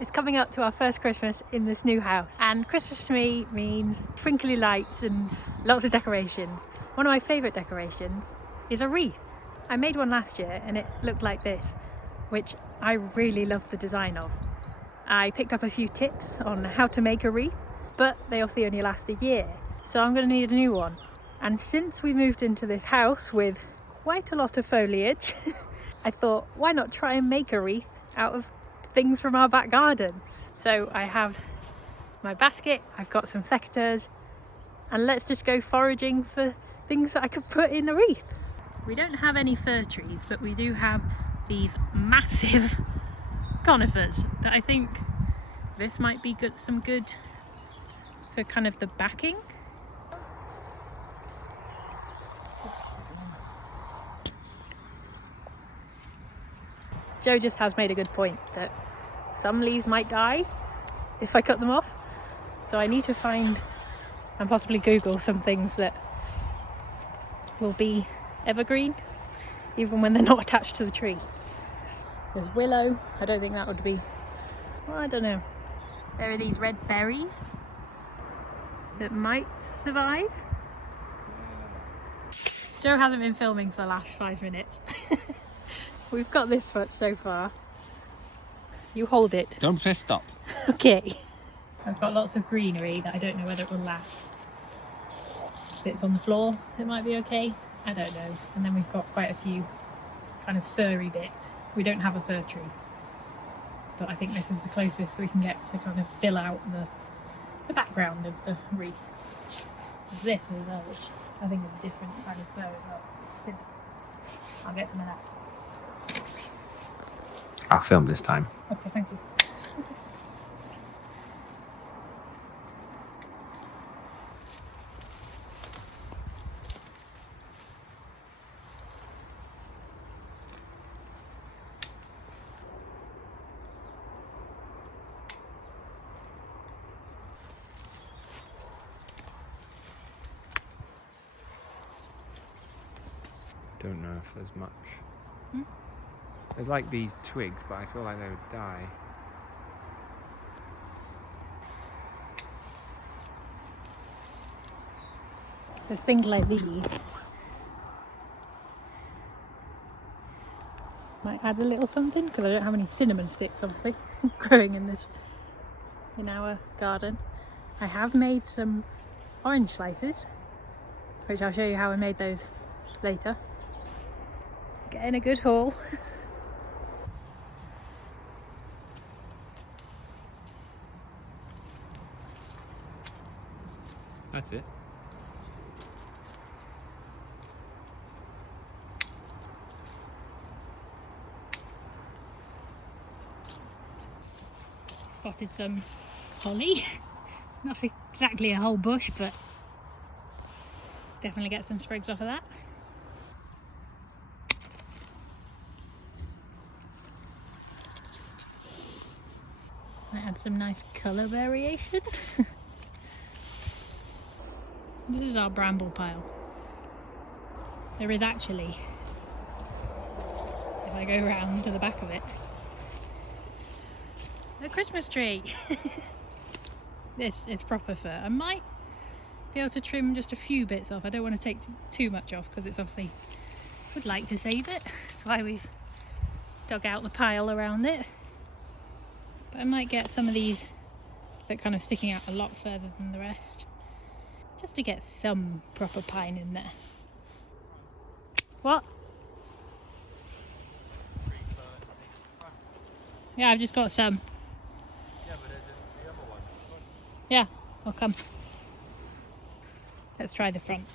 It's coming up to our first Christmas in this new house, and Christmas to me means twinkly lights and lots of decorations. One of my favourite decorations is a wreath. I made one last year and it looked like this, which I really loved the design of. I picked up a few tips on how to make a wreath, but they obviously only last a year, so I'm going to need a new one. And since we moved into this house with quite a lot of foliage, I thought, why not try and make a wreath out of things from our back garden? So I have my basket, I've got some secateurs, and let's just go foraging for things that I could put in a wreath. We don't have any fir trees, but we do have these massive conifers that I think this might be some good for kind of the backing. Joe just has made a good point that some leaves might die if I cut them off. So I need to find and possibly Google some things that will be evergreen, even when they're not attached to the tree. There's willow. I don't think that would be, well, I don't know. There are these red berries that might survive. Joe hasn't been filming for the last 5 minutes. We've got this much so far. You hold it. Don't press stop. Okay. I've got lots of greenery that I don't know whether it will last. Bits on the floor, it might be okay. I don't know. And then we've got quite a few kind of furry bits. We don't have a fir tree, but I think this is the closest we can get to kind of fill out the background of the wreath. This as well, which I think is a different kind of fir as well. I'll get some of that. I'll film this time. Okay, thank you. Don't know if there's much. There's like these twigs, but I feel like they would die. The things like these might add a little something, because I don't have any cinnamon sticks obviously growing in our garden. I have made some orange slices, which I'll show you how I made those later. Getting a good haul. That's it. Spotted some holly. Not exactly a whole bush, but definitely get some sprigs off of that. Might add some nice colour variation. This is our bramble pile. There is actually, if I go round to the back of it, a Christmas tree. This is proper fir. I might be able to trim just a few bits off. I don't want to take too much off because it's obviously, would like to save it. That's why we've dug out the pile around it. But I might get some of these that kind of sticking out a lot further than the rest, just to get some proper pine in there. What? Yeah, I've just got some. Yeah, but there's the other one. Yeah, I'll come. Let's try the front.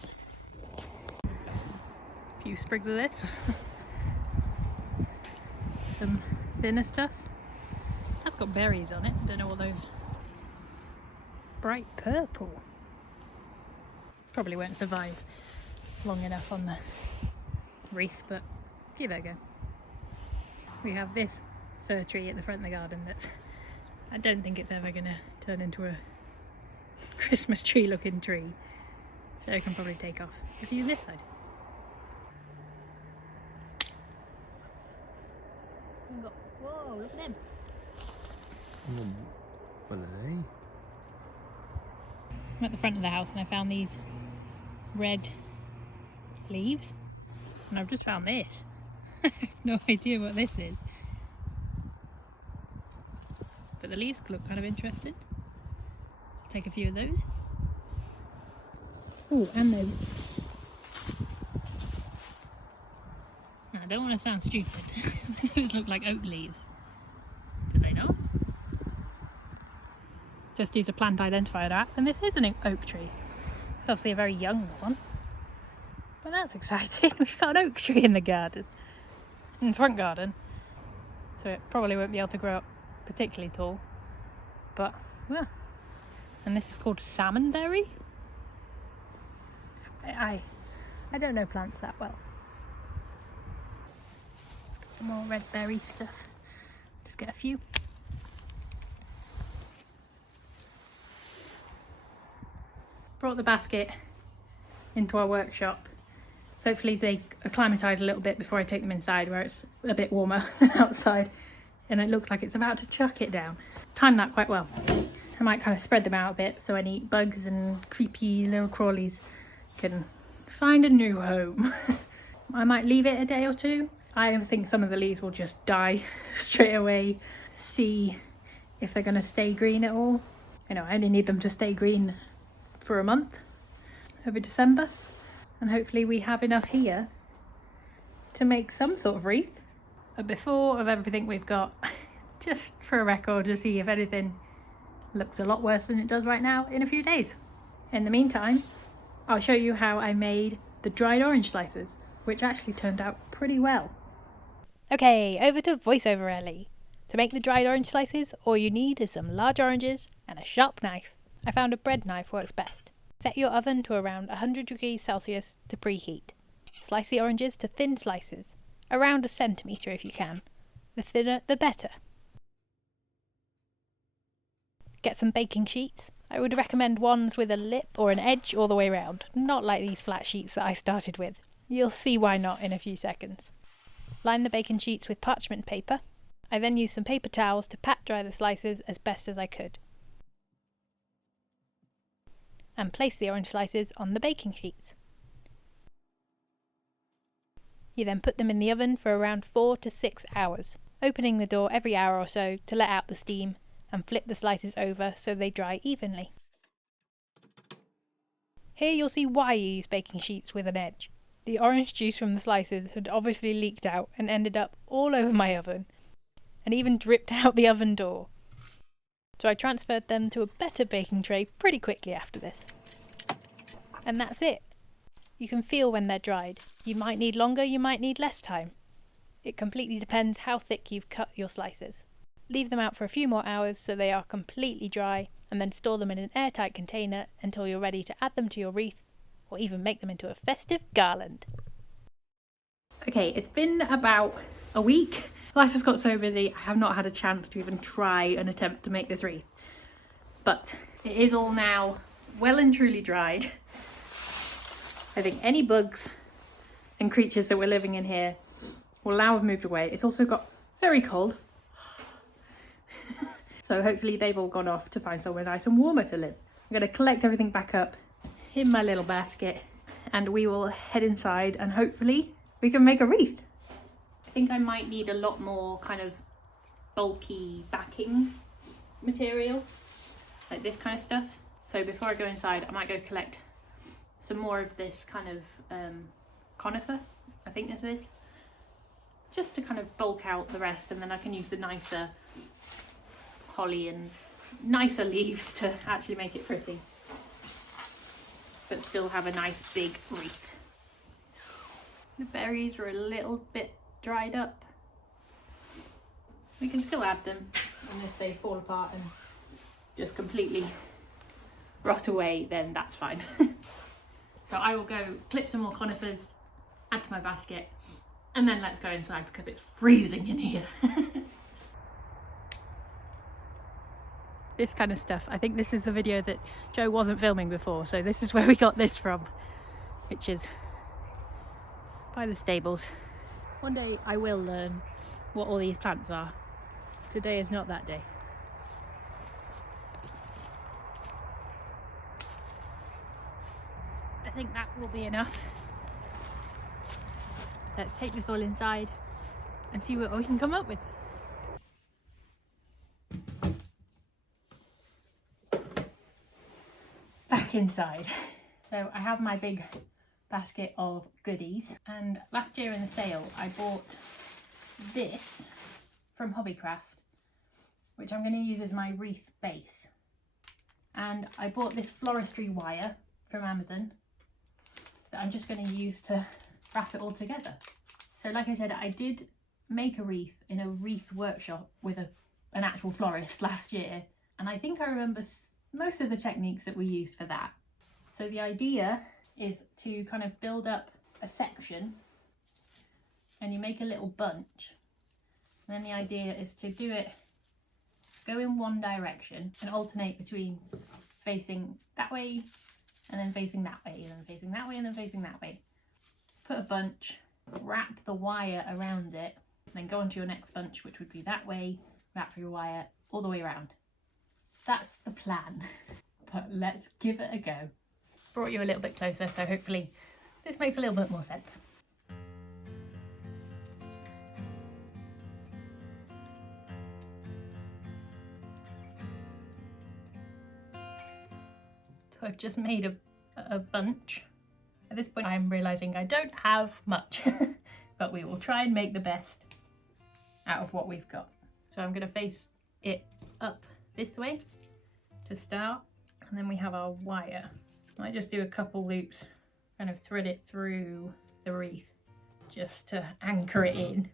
A few sprigs of this. Some thinner stuff. That's got berries on it. Don't know what those. Bright purple. Probably won't survive long enough on the wreath, but give it a go. We have this fir tree at the front of the garden that's, I don't think it's ever going to turn into a Christmas tree looking tree, so I can probably take off. Let's use this side. Whoa, look at them. What are they? I'm at the front of the house and I found these red leaves, and I've just found this. I have no idea what this is, but the leaves look kind of interesting. Take a few of those. Oh, and there's... I don't want to sound stupid. Those look like oak leaves. Do they not? Just use a plant identifier app, and this is an oak tree. It's obviously a very young one. But that's exciting. We've got an oak tree in the garden. In the front garden. So it probably won't be able to grow up particularly tall. But, yeah. And this is called salmonberry? I don't know plants that well. Some more red berry stuff. Just get a few. Brought the basket into our workshop. So hopefully they acclimatise a little bit before I take them inside, where it's a bit warmer than outside. And it looks like it's about to chuck it down. Timed that quite well. I might kind of spread them out a bit so any bugs and creepy little crawlies can find a new home. I might leave it a day or two. I think some of the leaves will just die straight away. See if they're going to stay green at all. I only need them to stay green for a month over December, and hopefully we have enough here to make some sort of wreath. But before of everything we've got, just for a record to see if anything looks a lot worse than it does right now in a few days. In the meantime, I'll show you how I made the dried orange slices, which actually turned out pretty well. Okay, over to voiceover Ellie. To make the dried orange slices, all you need is some large oranges and a sharp knife. I found a bread knife works best. Set your oven to around 100 degrees Celsius to preheat. Slice the oranges to thin slices, around 1 centimetre if you can. The thinner the better. Get some baking sheets. I would recommend ones with a lip or an edge all the way around, not like these flat sheets that I started with. You'll see why not in a few seconds. Line the baking sheets with parchment paper. I then used some paper towels to pat dry the slices as best as I could. And place the orange slices on the baking sheets. You then put them in the oven for around 4 to 6 hours, opening the door every hour or so to let out the steam and flip the slices over so they dry evenly. Here you'll see why you use baking sheets with an edge. The orange juice from the slices had obviously leaked out and ended up all over my oven, and even dripped out the oven door. So I transferred them to a better baking tray pretty quickly after this. And that's it. You can feel when they're dried. You might need longer, you might need less time. It completely depends how thick you've cut your slices. Leave them out for a few more hours so they are completely dry, and then store them in an airtight container until you're ready to add them to your wreath, or even make them into a festive garland. Okay, it's been about a week. Life has got so busy, I have not had a chance to even try and attempt to make this wreath. But it is all now well and truly dried. I think any bugs and creatures that were living in here will now have moved away. It's also got very cold. So hopefully they've all gone off to find somewhere nice and warmer to live. I'm going to collect everything back up in my little basket and we will head inside and hopefully we can make a wreath. I think I might need a lot more kind of bulky backing material, like this kind of stuff. So before I go inside, I might go collect some more of this kind of conifer, I think this is, just to kind of bulk out the rest, and then I can use the nicer holly and nicer leaves to actually make it pretty, but still have a nice big wreath. The berries are a little bit dried up. We can still add them, and if they fall apart and just completely rot away, then that's fine. So I will go clip some more conifers, add to my basket, and then let's go inside because it's freezing in here. This kind of stuff, I think this is the video that Joe wasn't filming before, so this is where we got this from, which is by the stables. One day I will learn what all these plants are. Today is not that day. think that will be enough. Let's take this all inside and see what we can come up with. Back inside. So I have my big basket of goodies, and last year in the sale I bought this from Hobbycraft, which I'm going to use as my wreath base. And I bought this floristry wire from Amazon that I'm just going to use to wrap it all together. So like I said, I did make a wreath in a wreath workshop with an actual florist last year, and I think I remember most of the techniques that we used for that. So the idea is to kind of build up a section and you make a little bunch, and then the idea is to do it, go in one direction and alternate between facing that way and then facing that way and then facing that way and then facing that way. Put a bunch, wrap the wire around it, then go on to your next bunch, which would be that way, wrap your wire all the way around. That's the plan, but let's give it a go. Brought you a little bit closer, so hopefully this makes a little bit more sense. So I've just made a bunch. At this point I'm realising I don't have much, but we will try and make the best out of what we've got. So I'm going to face it up this way to start, and then we have our wire. I might just do a couple loops, kind of thread it through the wreath just to anchor it in.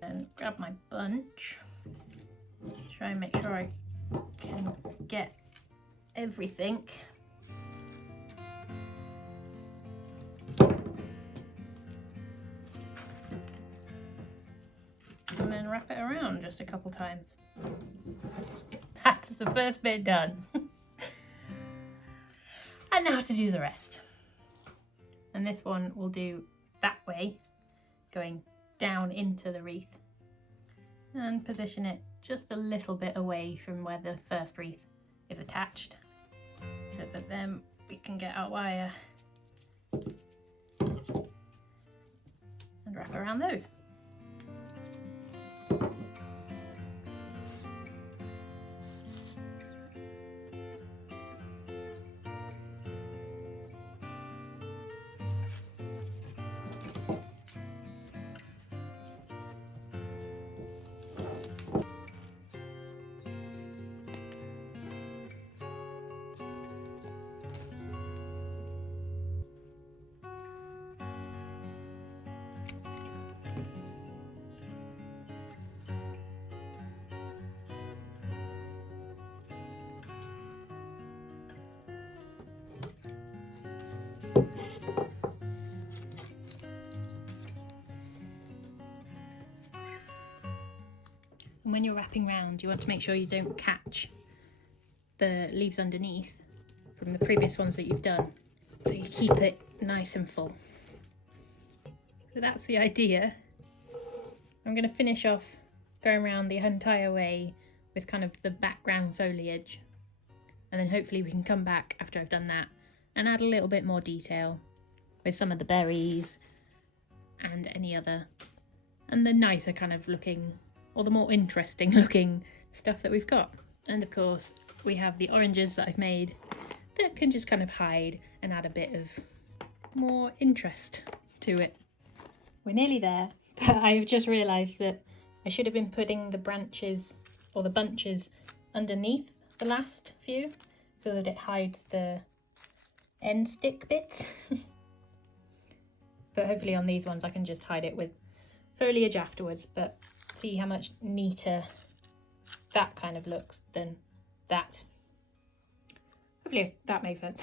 Then grab my bunch, try and make sure I can get everything. And then wrap it around just a couple times. That's the first bit done. And now to do the rest. And this one we'll do that way, going down into the wreath, and position it just a little bit away from where the first wreath is attached, so that then we can get our wire and wrap around those. And when you're wrapping round, you want to make sure you don't catch the leaves underneath from the previous ones that you've done, so you keep it nice and full. So that's the idea. I'm going to finish off going around the entire way with kind of the background foliage, and then hopefully we can come back after I've done that and add a little bit more detail with some of the berries and any other, and the nicer kind of looking, or the more interesting looking stuff that we've got. And of course we have the oranges that I've made that can just kind of hide and add a bit of more interest to it. We're nearly there, but I've just realised that I should have been putting the branches or the bunches underneath the last few so that it hides the end stick bits. But hopefully on these ones I can just hide it with foliage afterwards, but see how much neater that kind of looks than that. Hopefully that makes sense.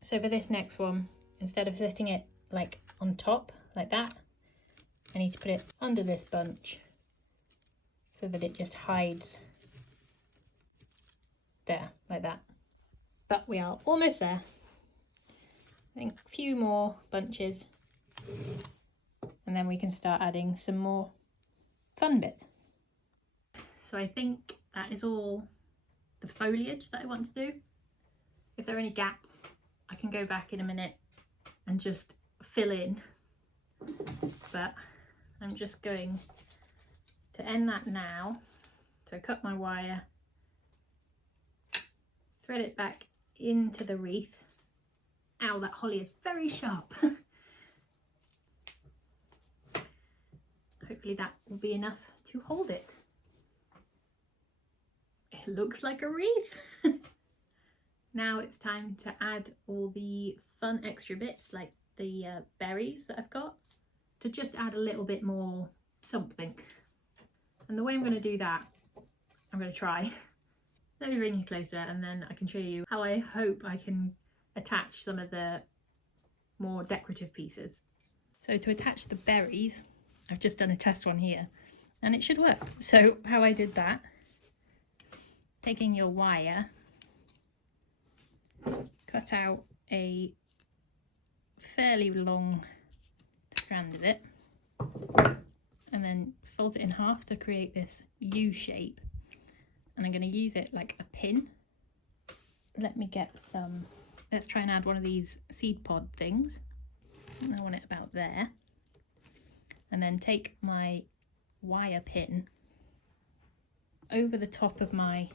So for this next one, instead of setting it like on top like that, I need to put it under this bunch so that it just hides there like that. But we are almost there. I think a few more bunches and then we can start adding some more fun bits. So I think that is all the foliage that I want to do. If there are any gaps, I can go back in a minute and just fill in, but I'm just going to end that now. So cut my wire, thread it back into the wreath. Ow, that holly is very sharp. Hopefully that will be enough to hold it. It looks like a wreath. Now it's time to add all the fun extra bits like the berries that I've got, to just add a little bit more something. And the way I'm going to do that, I'm going to try. Let me bring you closer and then I can show you how I hope I can attach some of the more decorative pieces. So to attach the berries, I've just done a test one here and it should work. So how I did that, taking your wire, cut out a fairly long strand of it and then fold it in half to create this U shape, and I'm going to use it like a pin. Let me get some, let's try and add one of these seed pod things. I want it about there, and then take my wire pin over the top of my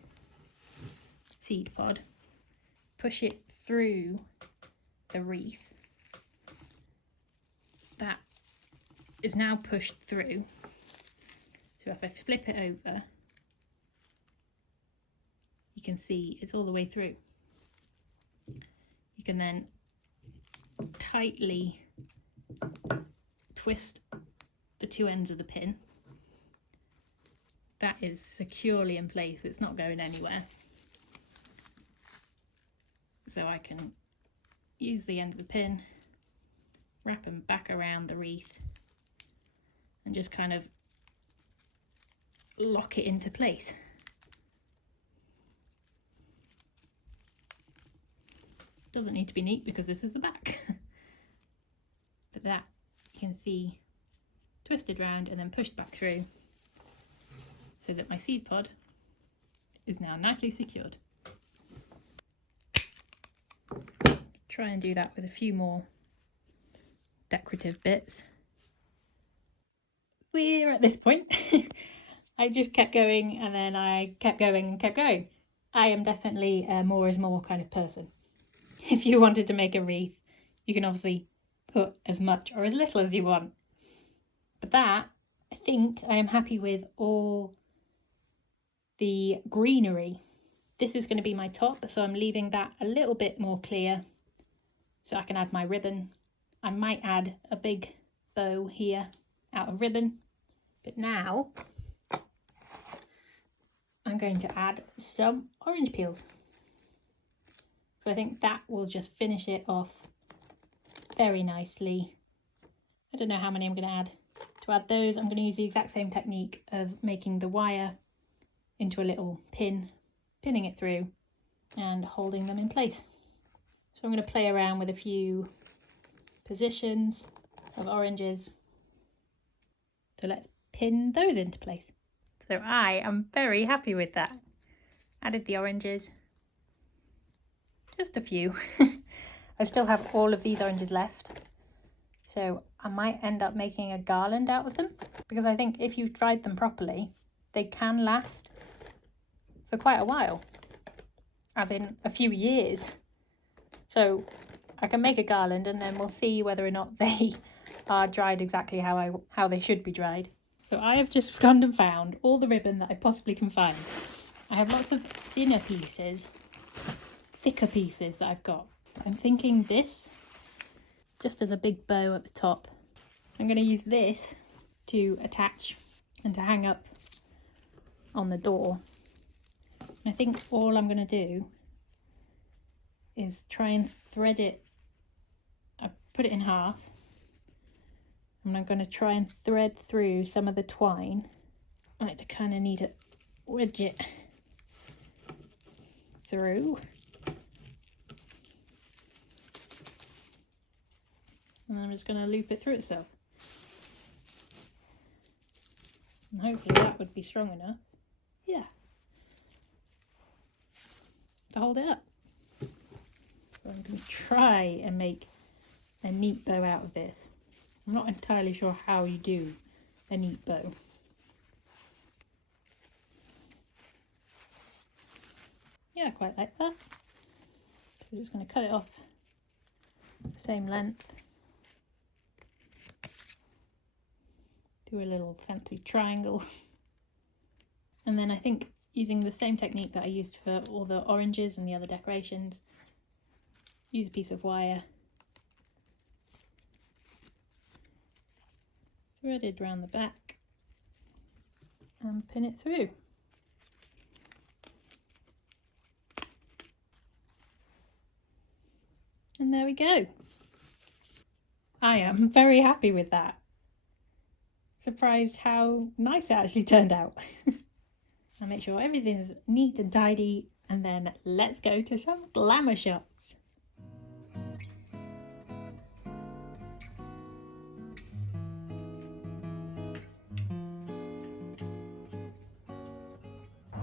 seed pod, push it through the wreath. That is now pushed through. So if I flip it over, you can see it's all the way through. You can then tightly twist the two ends of the pin. That is securely in place, it's not going anywhere. So I can use the end of the pin, wrap them back around the wreath and just kind of lock it into place. Doesn't need to be neat because this is the back. But that you can see twisted round and then pushed back through so that my seed pod is now nicely secured. Try and do that with a few more decorative bits. We're at this point. I just kept going and then I kept going and kept going. I am definitely a more is more kind of person. If you wanted to make a wreath, you can obviously put as much or as little as you want. But that, I think I am happy with all the greenery. This is going to be my top, so I'm leaving that a little bit more clear so I can add my ribbon. I might add a big bow here out of ribbon. But now I'm going to add some orange peels. So I think that will just finish it off very nicely. I don't know how many I'm going to add. To add those, I'm going to use the exact same technique of making the wire into a little pin, pinning it through and holding them in place. So I'm going to play around with a few positions of oranges. So let's pin those into place. So I am very happy with that. Added the oranges, just a few. I still have all of these oranges left. So I might end up making a garland out of them, because I think if you've dried them properly, they can last for quite a while, as in a few years. So I can make a garland and then we'll see whether or not they are dried exactly how they should be dried. So I have just gone and found all the ribbon that I possibly can find. I have lots of thinner pieces, thicker pieces that I've got. I'm thinking this, just as a big bow at the top. I'm going to use this to attach and to hang up on the door. And I think all I'm going to do is try and thread it. I put it in half and I'm going to try and thread through some of the twine. I like to kind of need to wedge it through. And I'm just going to loop it through itself. And hopefully that would be strong enough. Yeah. To hold it up. So I'm going to try and make a neat bow out of this. I'm not entirely sure how you do a neat bow. Yeah, I quite like that. So we're just going to cut it off the same length. Do a little fancy triangle. And then I think using the same technique that I used for all the oranges and the other decorations, use a piece of wire, threaded around the back, and pin it through. And there we go. I am very happy with that. Surprised how nice it actually turned out. I'll make sure everything is neat and tidy, and then let's go to some glamour shots.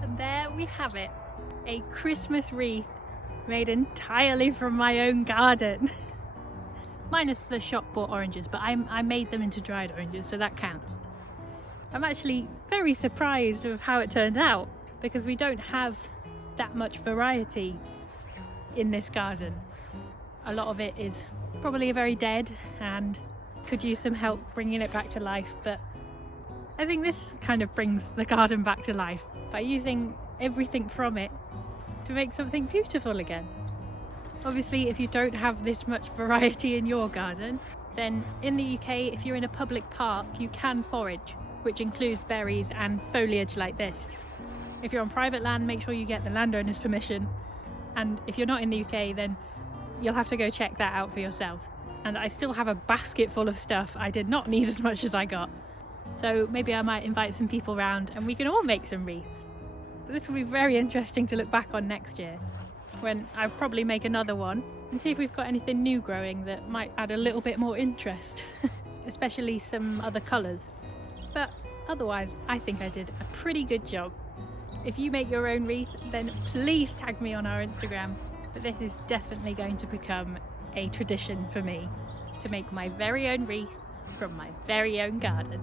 And there we have it, a Christmas wreath made entirely from my own garden. Minus the shop bought oranges, but I made them into dried oranges, so that counts. I'm actually very surprised of how it turned out, because we don't have that much variety in this garden. A lot of it is probably very dead and could use some help bringing it back to life, but I think this kind of brings the garden back to life by using everything from it to make something beautiful again. Obviously, if you don't have this much variety in your garden, then in the UK, if you're in a public park, you can forage, which includes berries and foliage like this. If you're on private land, make sure you get the landowner's permission. And if you're not in the UK, then you'll have to go check that out for yourself. And I still have a basket full of stuff I did not need as much as I got. So maybe I might invite some people round and we can all make some wreaths. But this will be very interesting to look back on next year, when I'll probably make another one and see if we've got anything new growing that might add a little bit more interest, especially some other colours. But otherwise, I think I did a pretty good job. If you make your own wreath, then please tag me on our Instagram. But this is definitely going to become a tradition for me, to make my very own wreath from my very own garden.